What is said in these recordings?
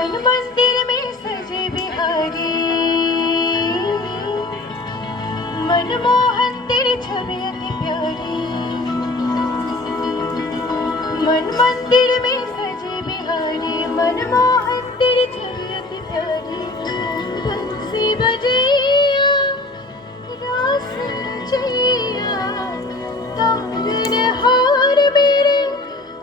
मन मंदिर में सजे बिहारी, मनमोहन तेरी छवि अति प्यारी। मन मंदिर में सजे बिहारी, मनमोहन तेरी छवि अति प्यारी। बंसी बजैया रास रचैया, तारन हार मेरे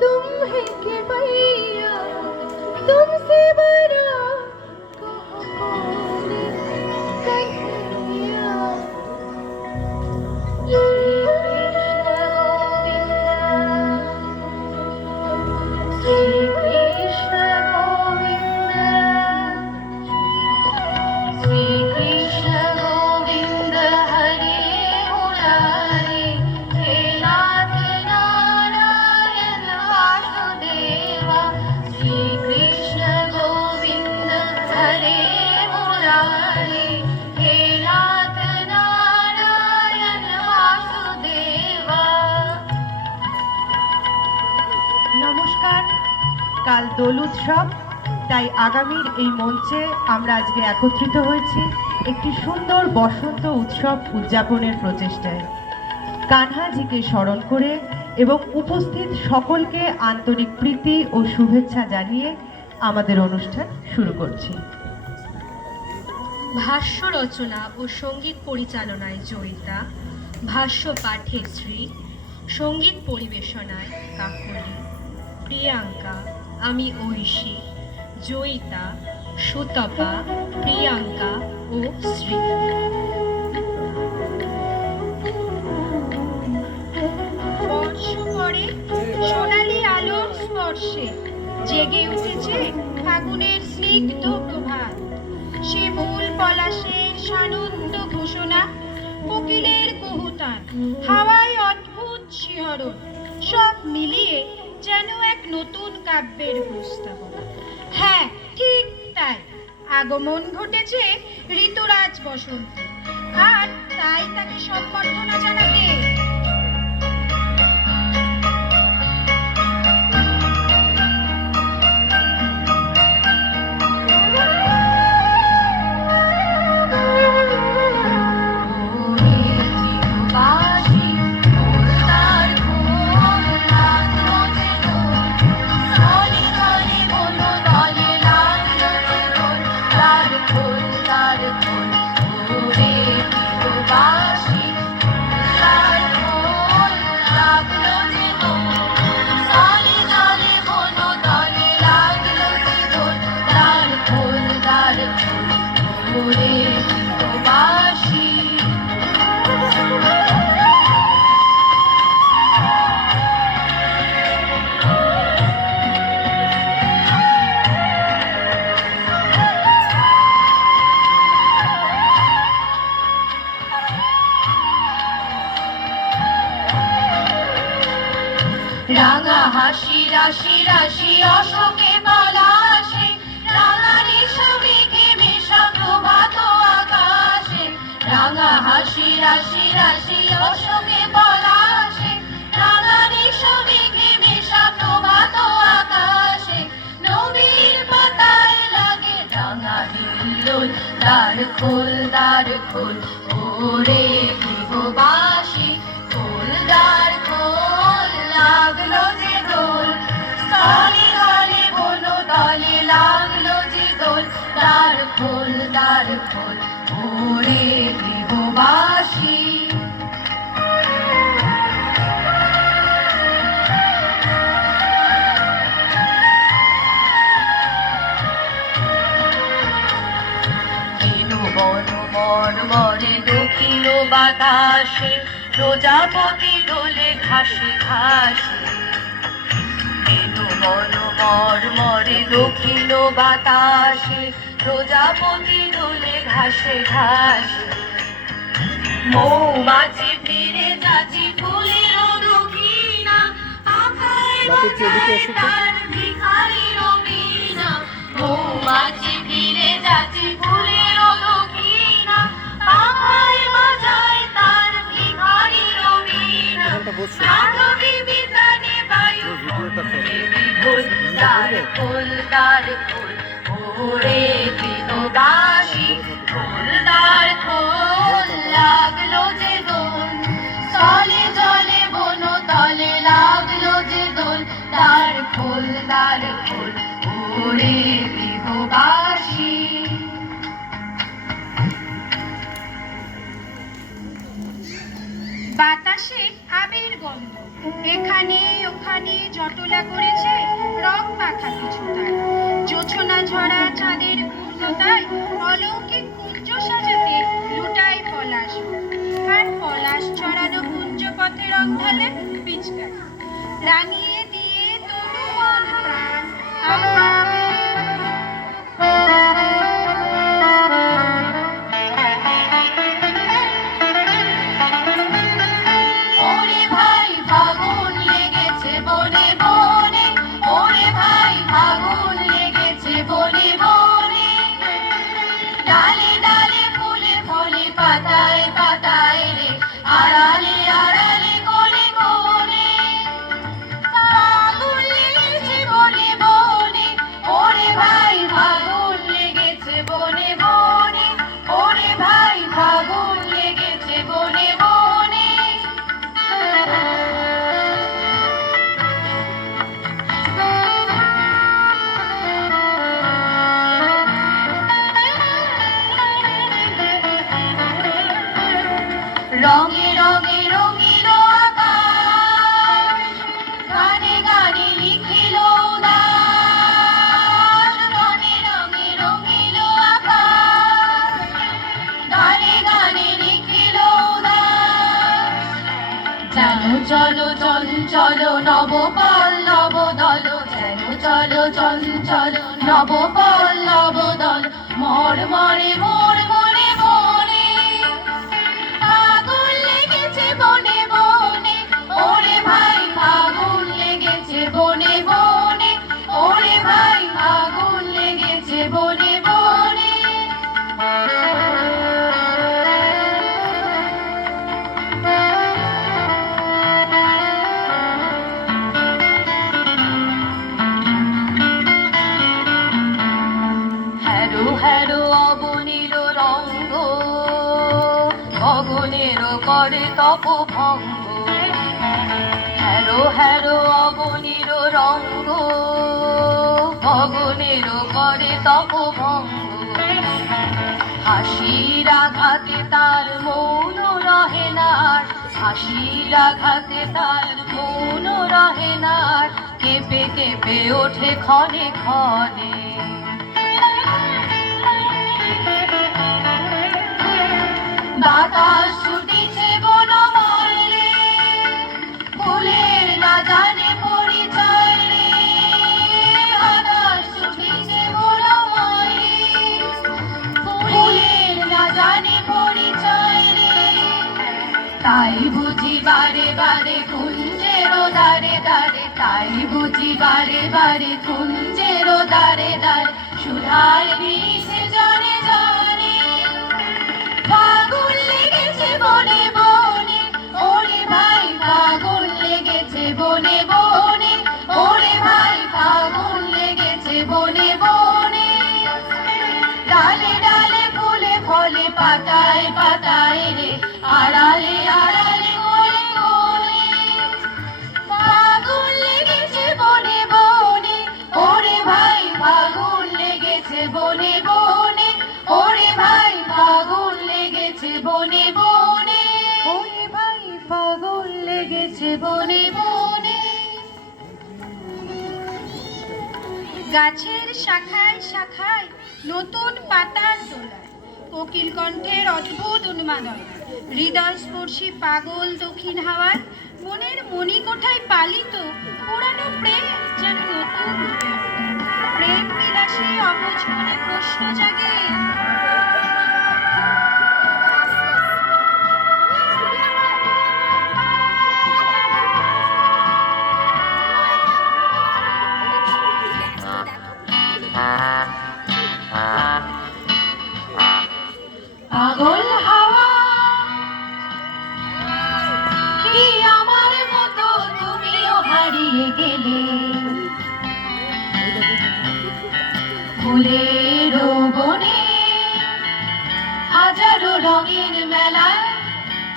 तुम है के भैया। तुमसे बड़ा कहो कौन कन्हैया। श्री कृष्ण गोविंद, श्री कृष्ण गोविंद हरे मुरारे। हे नाथ नारायण वासुदेवा, श्री कृष्ण गोविंद हरे मुरारे। हे नाथ नारायण वासुदेवा। নমস্কার। কাল দোল উৎসব, তাই আগামীর এই মঞ্চে আমরা আজকে একত্রিত হয়েছি একটি সুন্দর বসন্ত উৎসব উদযাপনের প্রচেষ্টায়। কানহাজিকে স্মরণ করে এবং উপস্থিত সকলকে আন্তরিক প্রীতি ও শুভেচ্ছা জানিয়ে আমাদের অনুষ্ঠান শুরু করছি। ভাষ্য রচনা ও সঙ্গীত পরিচালনায় জয়িতা, ভাষ্য পাঠে শ্রী, সঙ্গীত পরিবেশনায় কাকলি, প্রিয়াঙ্কা, আমি ঐশী, জয়িতা, সুতপা, প্রিয়াঙ্কা ও শ্রী। বর্ষ পরে সোনালি আলোর স্পর্শে জেগে উঠেছে ফাগুনের স্নিগ্ধ প্রভাত। সে মূল পলাশের সানন্দ ঘোষণা, কোকিলের কুহুতান, হাওয়ায় অদ্ভুত শিহরণ, সব মিলিয়ে যেন এক নতুন কাব্যের প্রস্তাবনা। হ্যাঁ, ঠিক তাই, আগমন ঘটেছে ঋতুরাজ বসন্ত, আর তাই তাকে সম্বর্ধনা জানাতে রাঙা হাসি রাশি রাশি অশোকে পলাশে, রাঙা নিশা মেঘে মেশা প্রভাত আকাশে। রাঙা হাসি রাশি রাশি অশোকে পলাশে, রাঙা নিশা মেঘে মেশা প্রভাত আকাশে। নবীর পাতায় লাগে রাঙা হিল্লোল, দ্বার খোল দ্বার খোল ওরে গৃহবাসী, খোল দ্বার খোল লাগলো যে দোল। স্থলে স্থলে বনো তলে লাগলো যে দোল, দ্বার খোল ওরে গৃহবাসী। মরে দক্ষিণ বাতাসে, প্রজাপতি দোলে ঘাসে ঘাসে। বেনু বন মরে দক্ষিণ বাতাসে, প্রজাপতি দোলে ঘাসে ঘাসে। মৌমাছি ফিরে যাচ্ছি ফুলের দক্ষিণা, আখায় বাজায় তার ভিখারির বীণা। মৌমাছি ফিরে যাচ্ছি ফুলের দক্ষিণা, আখায় বাজায় তার ভিখারির বীণা। মাধবী বিতানে বায়ু দ্বার খোল দ্বার খোল ওরে গৃহবাসী খোলদার খোল লাগলো যে দোল তলে জলে বন তলে লাগলো যে দোল তার খোল ওরে গৃহবাসী। বাতাসে আবির গন্ধ এখানে ওখানে জটলা করেছে রং মাখা কিছু তার জোছনা ঝরা চাঁদের পূর্ণতায় অলৌকিক কুঞ্জ সাজাতে লুটাই পলাশ আর পলাশ ছড়ানো কুঞ্জ পথে রং ঢালে পিচকারি রাঙিয়ে দিয়ে তরু মন প্রাণ ওরে ভাই ফাগুন লেগেছে বনে বনে ওরে ভাই ফাগুন লেগেছে বনে বনে ডালে ডালে ফুলে ফলে পাতায় পাতায় রে আড়ালে আড়ালে কোণে কোণে ফাগুন লেগেছে বনে বনে ওরে ভাই ফাগুন লেগেছে বনে বনে ওরে ভাই ফাগুন লেগেছে বনে বনে। রঙে রঙে রঙিল আকাশ গানে গানে লিখিল উদাস রঙে রঙে রঙিল আকাশ গানে গানে লিখিল উদাস যেন চলো চঞ্চল নবপল্লব দল যেন চলো চঞ্চল নবপল্লব দল মরমরে মরমরে বনে ফাগুন লেগেছে বনে বনে ওরে ভাই ফাগুন লেগেছে বনে বনে ওরে ভাই ফাগুন লেগেছে বনে বনে। হ্যারো হ্যারো অবনীল রঙ্গ গগনের করে তপ ভঙ্গ হ্যারো হ্যারো অবনীল রঙ্গ গগনের করে তপ ভঙ্গ হাসির আঘাতে তার মৌন রহে না হাসির আঘাতে তার মৌন রহে না কেঁপে কেঁপে ওঠে ক্ষণে ক্ষণে বাতাস ছুটিছে বনময় রে ফুলের না জানে পরিচয় রে বাতাস ছুটিছে বনময় রে ফুলের না জানে পরিচয় রে তাই বুঝি বারে বারে কুঞ্জের দারে দারে তাই বুঝি বারে বারে কুঞ্জের দারে দারে সুধায় মিশে জানে জানে ফাগুন লেগেছে বনে বনে ওরে ভাই ফাগুন লেগেছে বনে বনে ওরে ভাই ফাগুন লেগেছে বনে বনে ডালে ডালে ফুলে ফলে পাতায় পাতায় রে আড়ালে আড়ালে কোণে কোণে ফাগুন লেগেছে বনে বনে ওরে ভাই ফাগুন লেগেছে বনে বনে ওরে ভাই ফাগুন লেগেছে বনে বনে ওরে ভাই ফাগুন লেগেছে বনে বনে। গাছের শাখায় শাখায় নতুন পাতার দোলায় কোকিল কণ্ঠের অদ্ভুত উন্মাদনা হৃদয় স্পর্শী পাগল দক্ষিণ হাওয়ায় মনের মণিকোঠায় পালিত পুরানো প্রেম যেন নতুন রূপে প্রেম বিলাসে অবুঝ মনে প্রশ্ন জাগে পাগল হাওয়া কি আমার মতো তুমিও হারিয়ে গেলে ভুলে বনে হাজারো রঙের মেলায়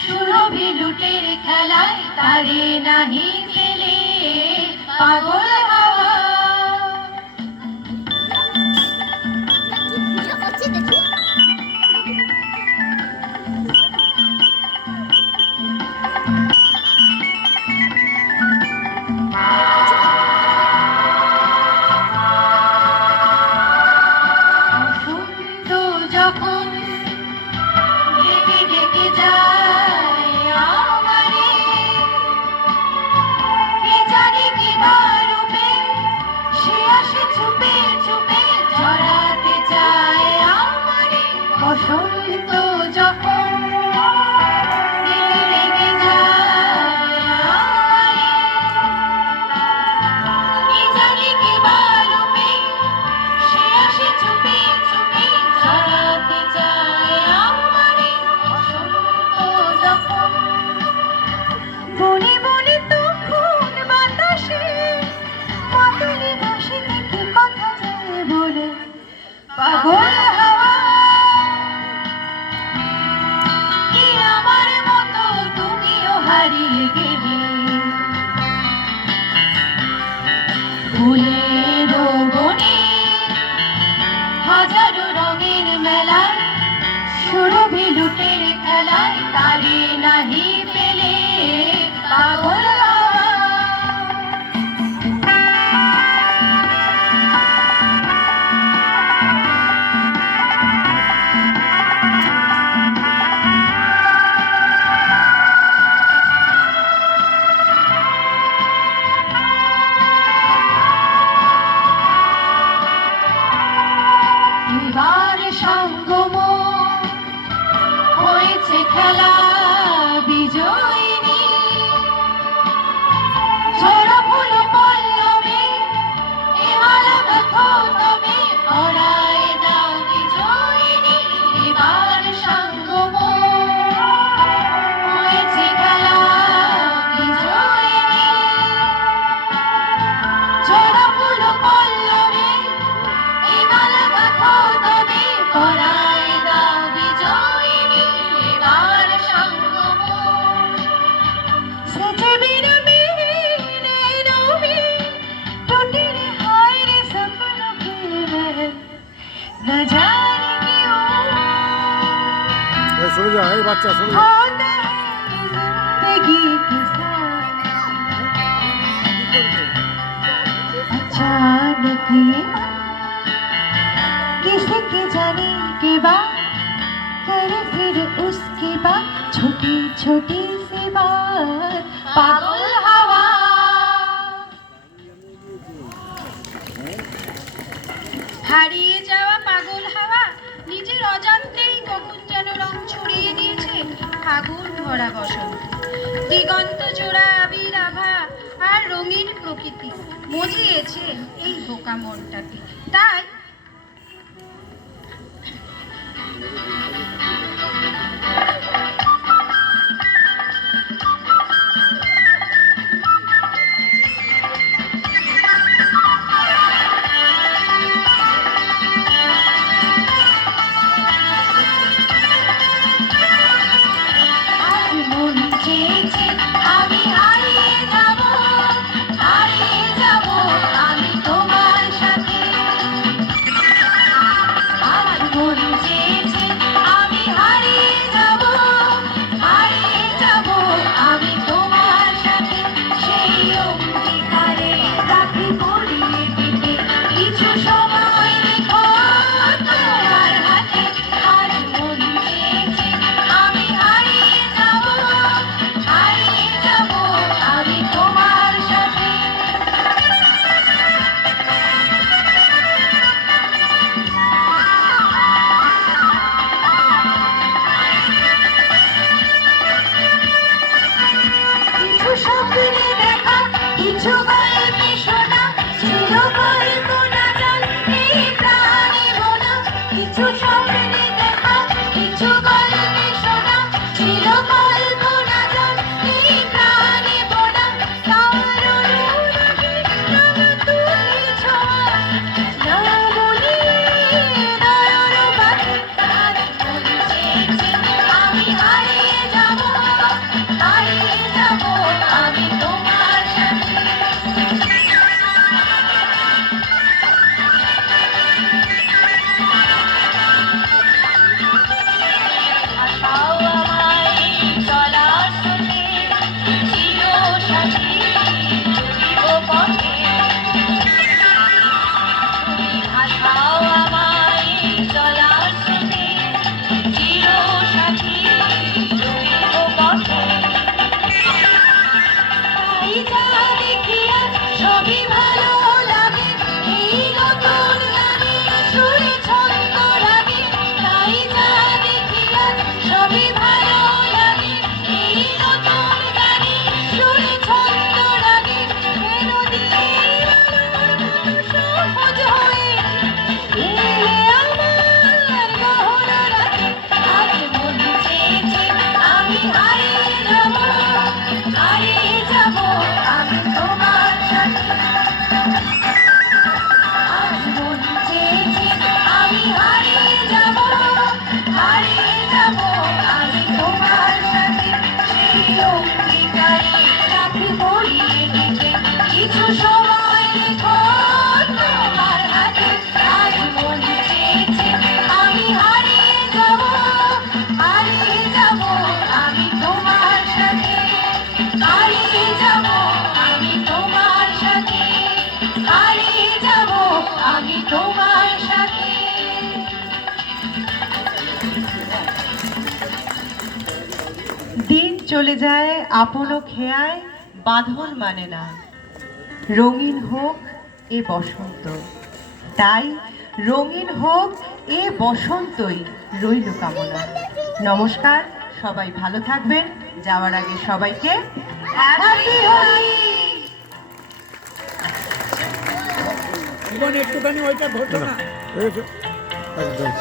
সুরভি লুটের খেলায় তারে নাহি ফেলে পাগল হাওয়া বসন্ত যখন ডেকে ডেকে যায় আমারে কে জানি কি রূপে সে আসে চুপে চুপে জড়াতে চায় আমারে বসন্ত যখন ডেকে ডেকে যায় আমারে কে জানি কি রূপে সে আসে চুপে চুপে জড়াতে চায় আমারে বসন্ত যখন বনে বনে তখন বাতাসে পাতালে বসে থেকে কথা যায় বলে পাগল হাওয়া কি আমার মতো তুমিও হারিয়ে গেলে ফুলের বনে হাজারো রঙের মেলায় সুরভি লুটের খেলায় তারে নাহি পেলে পাগল হাওয়া এবার সঙ্গম হয়েছে খেলা বিজয়িনী ঝড় ফুল পল্লবে এমালা দেখো তবে পড়ায় দাও বিজয়িনী এবার সঙ্গম হয়েছে খেলা বিজয়িনী ঝড় ফুল পল্লবে এমালা দেখো তবে পড়ায় দাও বিজয়িনী এবার সঙ্গম সেজে বিরমে রে রবি टूटे रे हाय रे सपनों के महल न जाने क्यों এই সরে যা, এই বাচ্চা সরে যা। होता है जिंदगी के साथ अचानक ये किसी के जाने के बाद करे फिर उसके बाद छोटी छोटी सी बात पागल हवा হারিয়ে যাওয়া পাগল হাওয়া নিজের অজান্তেই কখন যেন রং ছড়িয়ে দিয়েছে ফাগুন ভরা বসন্ত দিগন্ত জোড়া আবির আভা আর রঙিন প্রকৃতি মজিয়েছে এই বোকা মনটাকে তাই আজ মন চেয়েছে আমি হারিয়ে যাব আমি তোমার সাথে আমি তোমার সাথে। দিন চলে যায় আপনো খেয়ায়, বাঁধন মানে না। রঙিন হোক এ বসন্ত, তাই রঙিন হোক এ বসন্তই রইল কামনা। নমস্কার, সবাই ভালো থাকবেন। যাওয়ার আগে সবাইকে হ্যাপি হোলি। একটুখানি ওইটা ঘটনা একদম